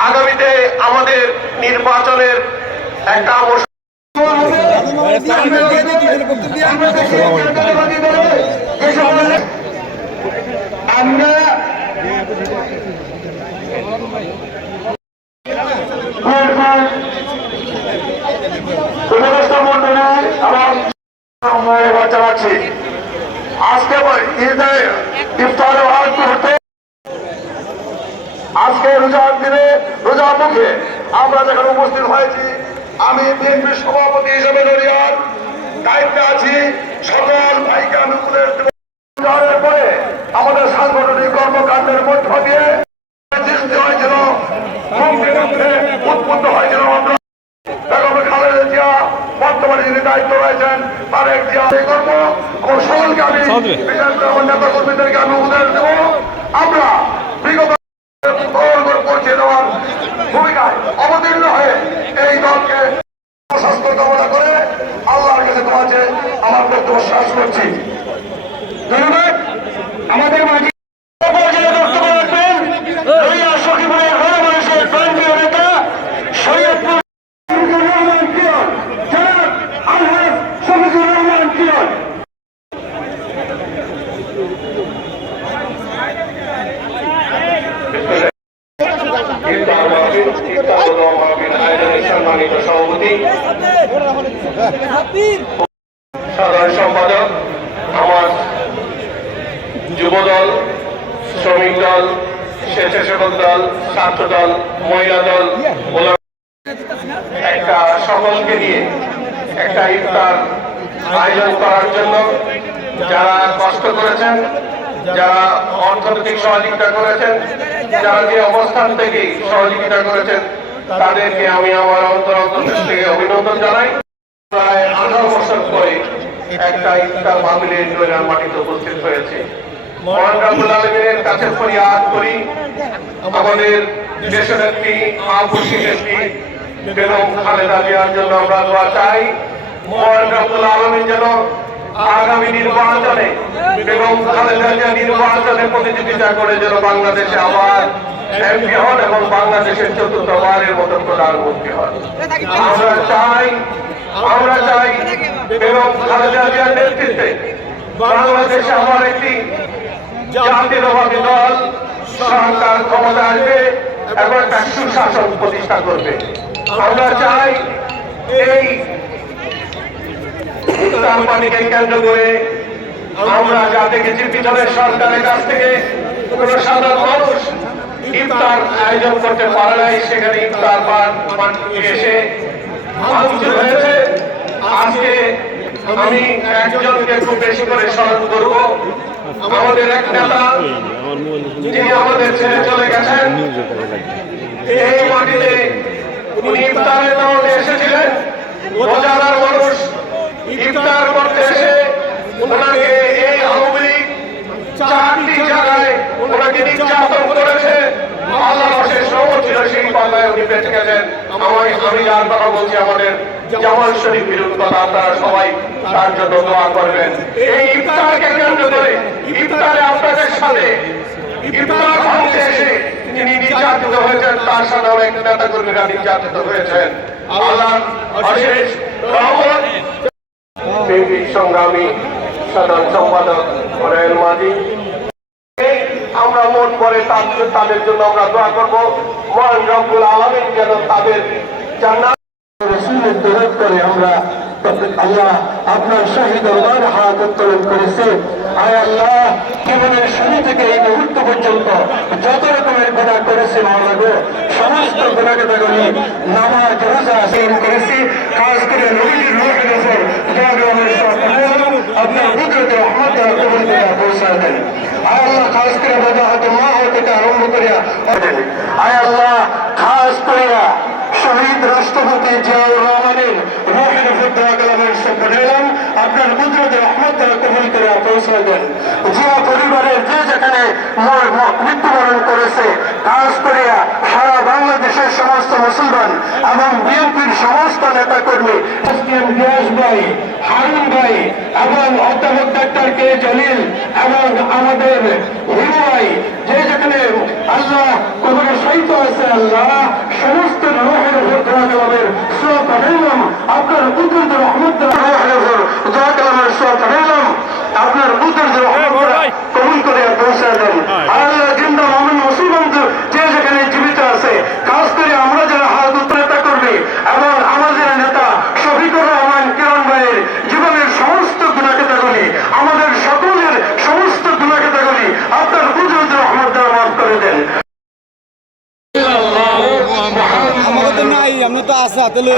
আগামীতে আমাদের নির্বাচনের একটা আমরা আমরা চালাচ্ছি আজকে ঈদে ইফতার হওয়ার মুহূর্তে আজকে রোজার দিনে রোজার মুখে আমরা যেখানে উপস্থিত হয়েছি আমি বিএনপির সভাপতি হিসেবে নড়িয়ার দায়িত্বে আছি। সকল ভাইকে আমি উপদেশ দেব পরে আমাদের সাংগঠনিক কর্মকাণ্ডের মধ্য দিয়ে সৃষ্টি হয়েছিল মুখে মুখে উৎপন্ন হয়েছিল আমরা খালেদা জিয়া বর্তমানে যিনি দায়িত্ব রয়েছেন তারেক জিয়া সকলকে আমি নেতা কর্মীদেরকে আমি উপদেশ দেব। আমরা বিগত সাধারণ সম্পাদক, আমার যুবদল, শ্রমিক দল, স্বেচ্ছাসেবক দল, ছাত্র দল, মহিলা দল একটা সকলকে নিয়ে একটা ইফতার আয়োজন করার জন্য যারা কষ্ট করেছেন, যারা অর্থনৈতিক সহযোগিতা করেছেন, যারা যে অবস্থান থেকে সহযোগিতা করেছেন তাদেরকে আমি আমার অন্তর থেকে অভিনন্দন জানাই। প্রায় আঠারো বছর পরে একটা ইফতার মাহফিলের নৈরার মাটিতে উপস্থিত হয়েছে। জিয়ার আগামী নির্বাচনে প্রতিযোগিতা করে যেন বাংলাদেশে আবার এমপি হন এবং বাংলাদেশের চতুর্থবারের মতো প্রধানমন্ত্রী হন। আমরা চাই আমরা চাই বেগম খালেদা জিয়ার নেতৃত্বে বাংলাদেশে আবার একটি জাতীয়তাবাদী দল, সরকার ক্ষমতা আসবে এবং একটা সুশাসন প্রতিষ্ঠা করবে। আমরা চাই এই ইসলাম পানিকে কেন্দ্র করে আমরা যা দেখেছি পিছনের সরকারের কাছ থেকে কোন সাধারণ মানুষ ইফতার আয়োজন করতে পারে নাই, সেখানে ইফতার এসে হয়েছে। আজকে আমি একজনকে খুব বেশি করে স্মরণ করব। আমাদের এক নেতা, যিনি আমাদের ছেড়ে চলে গেছেন, এই মাটিতে উনি ইফতারের নামে এসেছিলেন রোজাদার মানুষ ইফতার করতে এসে ওনাকে এই আওয়ামী লীগ চারটি জায়গায় ওনাকে নির্যাতন করেছে আল্লাহ শেষ রহমত ছিল সেই পাল্লায় উনি বেঁচে গেছেন আমি আমি যার কথা বলছি আমাদের জামাল শরীফ বিরুদ্ধ আপনারা সবাই তার জন্য দোয়া করবেন। এই ইফতারকে কেন্দ্র করে ইফতারে আপনাদের সাথে ইফতার এসে তিনি নির্যাতিত হয়েছেন, তার সাথে অনেক নেতা কর্মীরা নির্যাতিত হয়েছেন। আল্লাহ অশেষ রহমত। সংগ্রামী সাধারণ সম্পাদক মাঝি। আমরা করে তাদের জন্য আমরা দোয়া করব। মহান রব্বুল আলমিন যেন তাদের করে আমরা আপনার শাহী দরবার হাত উত্তোলন করেছে। আয় আল্লাহ শুরু থেকে এই মুহূর্ত পর্যন্ত যত রকমের করেছে সমস্ত গুণাগুলি নামাজ, রোজা সেন করেছি। খাস করে নবীর জগমের সব আপনার পৌঁছায় দেন। আয় আল্লাহ করে মা হতে আরম্ভ করিয়া খাস মৃত্যুবরণ করেছে কাজ করিয়া সারা বাংলাদেশের সমস্ত মুসলমান এবং বিএনপির সমস্ত নেতা কর্মী গিয়াস ভাই, হারুন ভাই এবং অধ্যাপক ডাক্তার কে জলিল এবং আমাদের হিরু ভাই আল্লাহ সমস্ত মানুষের উপর দোয়া কালামের সোয়া পাঠাইলাম আপনার পুত্র রহমত দোয়া কালামের সোয়া পাঠাইলাম আপনার পুত্র রহমত আছে হাতে লই